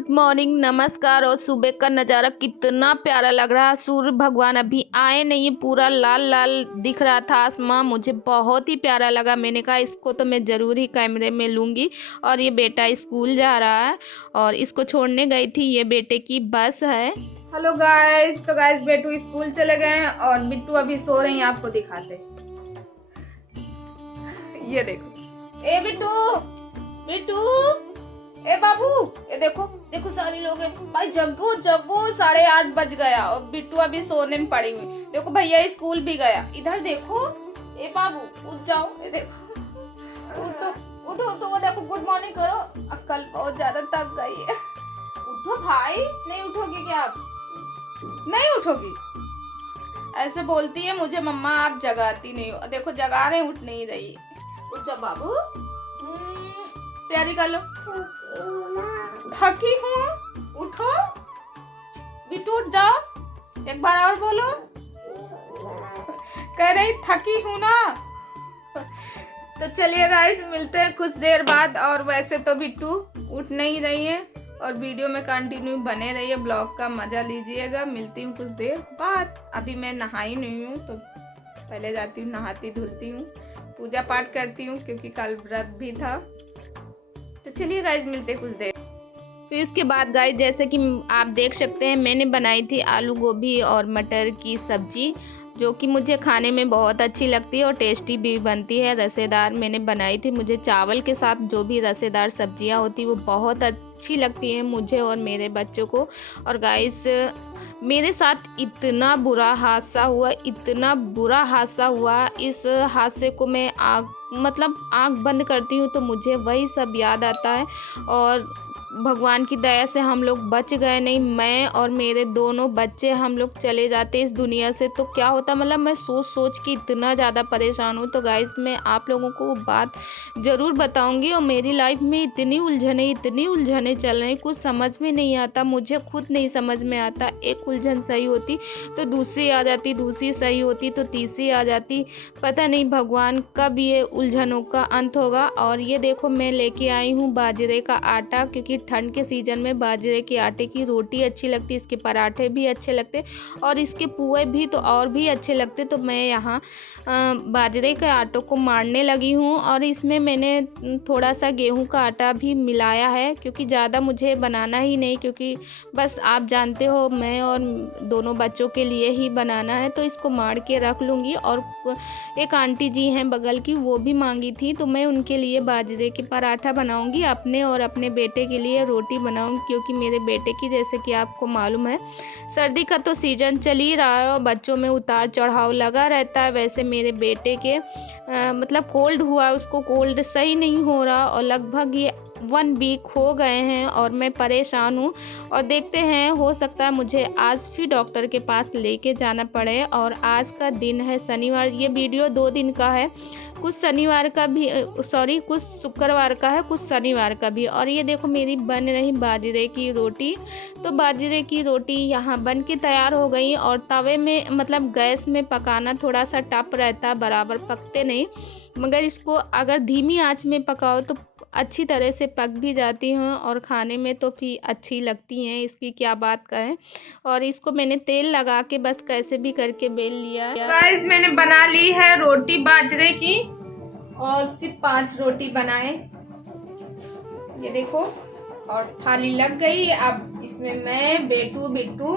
Good morning, नमस्कार। और सुबह का नज़ारा कितना प्यारा लग रहा है। सूर्य भगवान अभी आए नहीं है, पूरा लाल लाल दिख रहा था आसमां, मुझे बहुत ही प्यारा लगा। मैंने कहा इसको तो मैं ज़रूर ही कैमरे में लूँगी। और ये बेटा स्कूल जा रहा है और इसको छोड़ने गई थी, ये बेटे की बस है। हेलो गाइस, तो गाइस बेटू स्कूल चले गए हैं और बिट्टू अभी सो रहे हैं, आपको दिखाते। ये देखो, ए बिट्टू बिट्टू, ए बाबू, ये देखो देखो सारे लोग हैं भाई। जग्गू जग्गू 8:30 बज गया और बिट्टू अभी सोने में पड़ी हुई। देखो भैया स्कूल भी गया। इधर देखो, ए बाबू उठ जाओ, ये देखो, उठो उठो उठो, वो देखो गुड मॉर्निंग करो। अक्कल बहुत ज्यादा थक गई है। उठो भाई, नहीं उठोगी क्या आप? नहीं उठोगी? ऐसे बोलती है मुझे मम्मा आप जगाती नहीं हो। देखो जगा रहे, उठ नहीं रही। उठ जाओ बाबू, तैयारी कर लो। थकी हूँ, उठो बिट्टू, उठ जाओ। एक बार और बोलो। कह रही थकी हूँ ना। तो चलिए गाइस, मिलते हैं कुछ देर बाद। और वैसे तो बिट्टू उठ नहीं रही है और वीडियो में कंटिन्यू बने रहिए, ब्लॉग का मजा लीजिएगा। मिलती हूँ कुछ देर बाद। अभी मैं नहाई नहीं हूँ, तो पहले जाती हूँ, नहाती धुलती हूँ, पूजा पाठ करती हूँ क्योंकि कल व्रत भी था। तो चलिए गाइस, मिलते कुछ देर। फिर उसके बाद गाइस, जैसे कि आप देख सकते हैं, मैंने बनाई थी आलू गोभी और मटर की सब्जी, जो कि मुझे खाने में बहुत अच्छी लगती है और टेस्टी भी बनती है। रसेदार मैंने बनाई थी। मुझे चावल के साथ जो भी रसेदार सब्जियां होती वो बहुत अच्छी लगती हैं मुझे और मेरे बच्चों को। और गाइस, मेरे साथ इतना बुरा हादसा हुआ, इतना बुरा हादसा हुआ। इस हादसे को मैं आँख बंद करती हूँ तो मुझे वही सब याद आता है। और भगवान की दया से हम लोग बच गए। नहीं, मैं और मेरे दोनों बच्चे, हम लोग चले जाते इस दुनिया से तो क्या होता। मतलब मैं सोच सोच के इतना ज़्यादा परेशान हूँ। तो गाइस, मैं आप लोगों को बात ज़रूर बताऊँगी। और मेरी लाइफ में इतनी उलझने चल रही, कुछ समझ में नहीं आता, मुझे खुद नहीं समझ में आता। एक उलझन सही होती तो दूसरी आ जाती, दूसरी सही होती तो तीसरी आ जाती। पता नहीं भगवान कब ये उलझनों का अंत होगा। और ये देखो, मैं लेके आई हूँ बाजरे का आटा, क्योंकि ठंड के सीजन में बाजरे के आटे की रोटी अच्छी लगती, इसके पराठे भी अच्छे लगते और इसके पुए भी तो और भी अच्छे लगते। तो मैं यहाँ बाजरे के आटों को मारने लगी हूँ और इसमें मैंने थोड़ा सा गेहूं का आटा भी मिलाया है, क्योंकि ज़्यादा मुझे बनाना ही नहीं, क्योंकि बस आप जानते हो मैं और दोनों बच्चों के लिए ही बनाना है। तो इसको मार के रख लूँगी। और एक आंटी जी हैं बगल की, वो भी मांगी थी, तो मैं उनके लिए बाजरे के पराठा बनाऊँगी, अपने और अपने बेटे के लिए रोटी बनाऊंगी। क्योंकि मेरे बेटे की, जैसे कि आपको मालूम है, सर्दी का तो सीजन चल ही रहा है और बच्चों में उतार चढ़ाव लगा रहता है। वैसे मेरे बेटे के मतलब कोल्ड हुआ है, उसको कोल्ड सही नहीं हो रहा और लगभग ये 1 वीक हो गए हैं और मैं परेशान हूँ। और देखते हैं, हो सकता है मुझे आज फिर डॉक्टर के पास लेके जाना पड़े। और आज का दिन है शनिवार। ये वीडियो 2 दिन का है, कुछ शनिवार का भी, कुछ शुक्रवार का है, कुछ शनिवार का भी। और ये देखो मेरी बन रही बाजरे की रोटी। तो बाजरे की रोटी यहाँ बन के तैयार हो गई। और तवे में, मतलब गैस में पकाना थोड़ा सा टफ रहता, बराबर पकते नहीं, मगर इसको अगर धीमी आंच में पकाओ तो अच्छी तरह से पक भी जाती हैं और खाने में तो फिर अच्छी लगती हैं, इसकी क्या बात कहें। और इसको मैंने तेल लगा के बस कैसे भी करके बेल लिया। गाइस, मैंने बना ली है रोटी बाजरे की और सिर्फ 5 रोटी बनाए, ये देखो। और थाली लग गई। अब इसमें मैं, बेटू, बिट्टू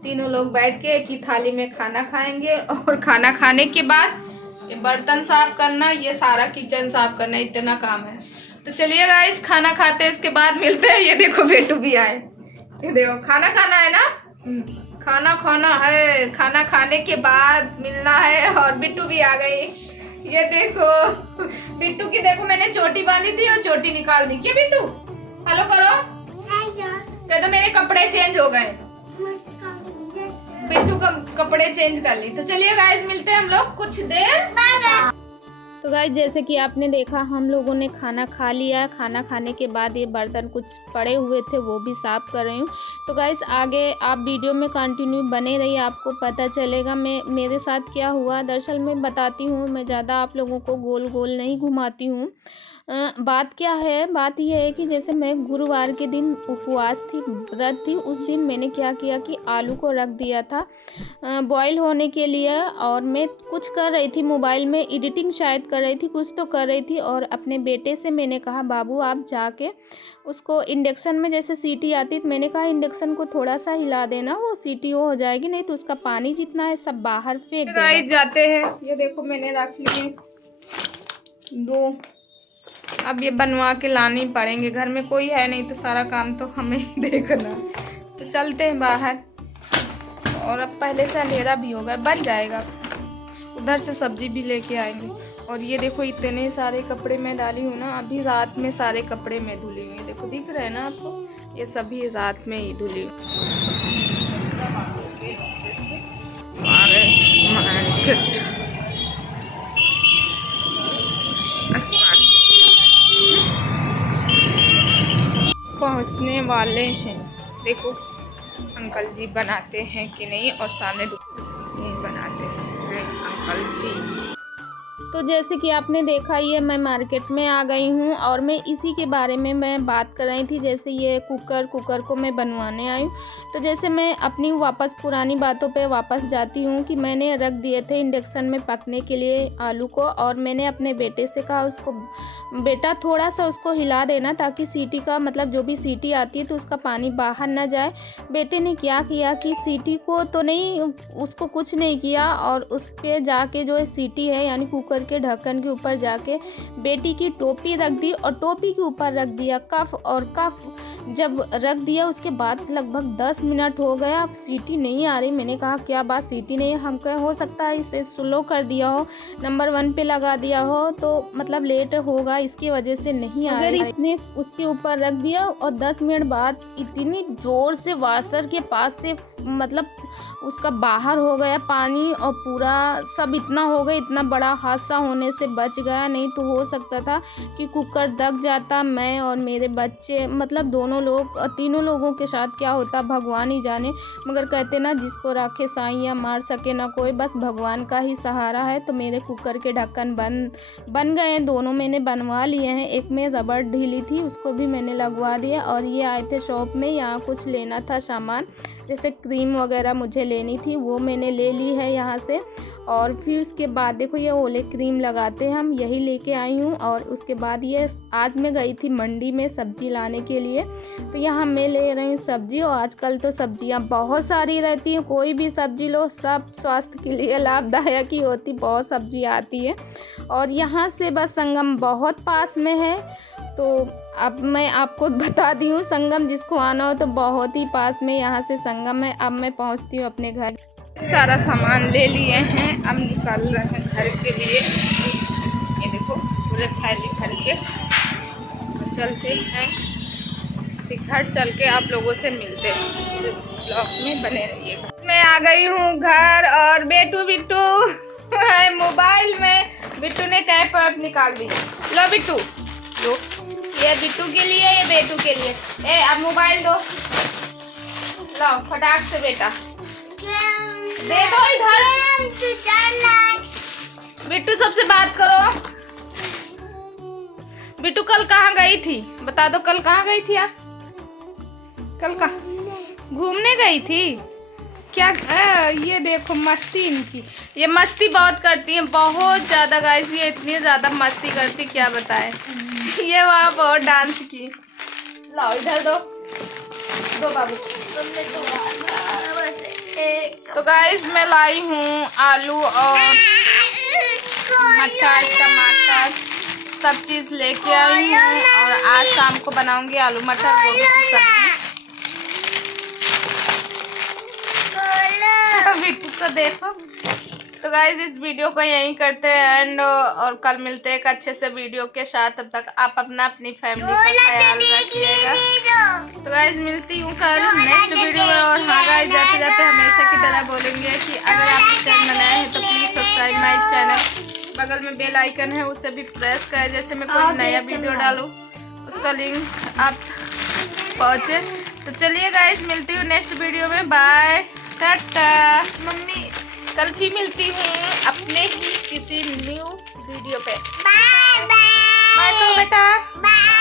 तीनों लोग बैठ के एक ही थाली में खाना खाएंगे। और खाना खाने के बाद ये बर्तन साफ करना, ये सारा किचन साफ करना, इतना काम है। तो चलिए गाइस, खाना खाते हैं, उसके बाद मिलते हैं। ये देखो बेटू भी आए, ये देखो, खाना खाना है ना, खाना खाना है, खाना खाने के बाद मिलना है। और बिट्टू भी आ गई, ये देखो बिट्टू की, देखो मैंने चोटी बांधी थी और चोटी निकाल दी। क्या बिट्टू, हेलो करो, कह दो मेरे कपड़े चेंज हो गए। बिट्टू का कपड़े चेंज कर ली। तो चलिए गाइस, मिलते हैं हम लोग कुछ देर। तो गाइस, जैसे कि आपने देखा, हम लोगों ने खाना खा लिया। खाना खाने के बाद ये बर्तन कुछ पड़े हुए थे, वो भी साफ़ कर रही हूँ। तो गाइस, आगे आप वीडियो में कंटिन्यू बने रहिए, आपको पता चलेगा मेरे साथ क्या हुआ। दरअसल मैं बताती हूँ, मैं ज़्यादा आप लोगों को गोल गोल नहीं घुमाती हूँ। बात क्या है, बात यह है कि जैसे मैं गुरुवार के दिन उपवास थी, व्रत थी, उस दिन मैंने क्या किया कि आलू को रख दिया था बॉईल होने के लिए। और मैं कुछ कर रही थी, मोबाइल में एडिटिंग शायद कर रही थी, कुछ तो कर रही थी। और अपने बेटे से मैंने कहा बाबू आप जाके उसको इंडक्शन में जैसे सीटी आती, तो मैंने कहा इंडक्शन को थोड़ा सा हिला देना, वो सीटी वो हो जाएगी, नहीं तो उसका पानी जितना है सब बाहर फेंक देना। जाते हैं, ये देखो मैंने रख लिए 2। अब ये बनवा के लाने पड़ेंगे, घर में कोई है नहीं तो सारा काम तो हमें ही देखना। तो चलते हैं बाहर, और अब पहले से अंधेरा भी होगा, बन जाएगा। उधर से सब्जी भी लेके आएंगे। और ये देखो इतने सारे कपड़े मैं डाली हूँ ना, अभी रात में सारे कपड़े मैं धुली हुई। देखो दिख रहा है ना आपको, ये सभी रात में ही धुली हुई। पहुंचने वाले हैं। देखो अंकल जी बनाते हैं कि नहीं, और सामने नहीं बनाते हैं अंकल जी। तो जैसे कि आपने देखा, ये मैं मार्केट में आ गई हूँ और मैं इसी के बारे में मैं बात कर रही थी। जैसे ये कुकर को मैं बनवाने आई हूँ। तो जैसे मैं अपनी वापस पुरानी बातों पे वापस जाती हूँ कि मैंने रख दिए थे इंडक्शन में पकने के लिए आलू को, और मैंने अपने बेटे से कहा उसको बेटा थोड़ा सा उसको हिला देना ताकि सीटी का मतलब जो भी सीटी आती है तो उसका पानी बाहर ना जाए। बेटे ने क्या किया कि सीटी को तो नहीं, उसको कुछ नहीं किया, और उस पर जाके जो सीटी है यानी कुकर के ढक्कन के ऊपर जाके बेटी की टोपी रख दी, और टोपी के ऊपर रख दिया कफ। और कफ जब रख दिया उसके बाद लगभग 10 मिनट हो गया, अब सीटी नहीं आ रही। मैंने कहा क्या बात सीटी नहीं है? हम कहे हो सकता है इसे स्लो कर दिया हो, नंबर 1 पे लगा दिया हो, तो मतलब लेट होगा इसकी वजह से नहीं आ रही। इसने उसके ऊपर रख दिया और 10 मिनट बाद इतनी जोर से वाशर के पास से मतलब उसका बाहर हो गया पानी, और पूरा सब इतना हो गया, इतना बड़ा हादसा होने से बच गया। नहीं तो हो सकता था कि कुकर दग जाता, मैं और मेरे बच्चे मतलब दोनों लोग, तीनों लोगों के साथ क्या होता भगवान ही जाने। मगर कहते ना जिसको राखे साईं मार सके ना कोई, बस भगवान का ही सहारा है। तो मेरे कुकर के ढक्कन बन गए, दोनों मैंने बनवा लिए हैं। एक में रबड़ ढीली थी उसको भी मैंने लगवा दिया। और ये आए थे शॉप में, यहाँ कुछ लेना था सामान, जैसे क्रीम वगैरह मुझे लेनी थी, वो मैंने ले ली है यहाँ से। और फिर उसके बाद देखो ये ओले क्रीम लगाते हैं हम, यही लेके आई हूँ। और उसके बाद ये आज मैं गई थी मंडी में सब्जी लाने के लिए, तो यहाँ मैं ले रही हूँ सब्जी। और आजकल तो सब्जियाँ बहुत सारी रहती हैं, कोई भी सब्जी लो सब स्वास्थ्य के लिए लाभदायक ही होती, बहुत सब्जी आती है। और यहाँ से बस संगम बहुत पास में है, तो अब मैं आपको बता दी हूँ संगम जिसको आना हो तो बहुत ही पास में यहाँ से संगम है। अब मैं पहुँचती हूँ अपने घर। सारा सामान ले लिए हैं, अब निकाल रहे हैं घर के लिए। ये देखो पूरे थैली भर के चलते हैं, फिर घर चल के आप लोगों से मिलते हैं, ब्लॉग में बने रहिएगा। मैं आ गई हूँ घर, और बिट्टू है मोबाइल में। बिट्टू ने कैप वैप निकाल दी। लो बिट्टू लो, ये बिट्टू के लिए, ये बेटू के लिए। ए अब मोबाइल दो, लो फटाक से बेटा दे दो इधर। बिट्टू सबसे बात करो। बिट्टू कल कहाँ गई थी बता दो, कल कहाँ गई थी आप? कल कहाँ घूमने गई थी क्या? ये देखो मस्ती इनकी, ये मस्ती बहुत करती है, बहुत ज़्यादा गाइस, ये इतनी ज़्यादा मस्ती करती क्या बताएं। ये वहाँ बहुत डांस की। लाओ इधर दो बाबू। तो गाइस मैं लाई हूँ आलू और मटर टमाटर सब चीज़ लेके आई हूँ, और आज शाम को बनाऊंगी आलू मटर गोभी की सब्जी। बिट्टू को देखो। तो गाइज इस वीडियो को यहीं करते हैं एंड, और कल मिलते हैं एक अच्छे से वीडियो के साथ। तब तक आप अपनी फैमिली का ख्याल रखिएगा। तो गाइज मिलती हूँ कल नेक्स्ट वीडियो में। और हाँ गाइज जाते जाते हमेशा की तरह बोलेंगे कि अगर आप इस चैनल में नए हैं तो प्लीज़ सब्सक्राइब माई चैनल, बगल में बेल आइकन है उसे भी प्रेस करें, जैसे मैं कोई नया वीडियो डालूँ उसका लिंक आप पहुँचे। तो चलिए गाइज मिलती हूँ नेक्स्ट वीडियो में, बाय टाटा। मम्मी कल भी मिलती हूँ अपने ही किसी न्यू वीडियो पे। Bye bye. बाय करो बेटा।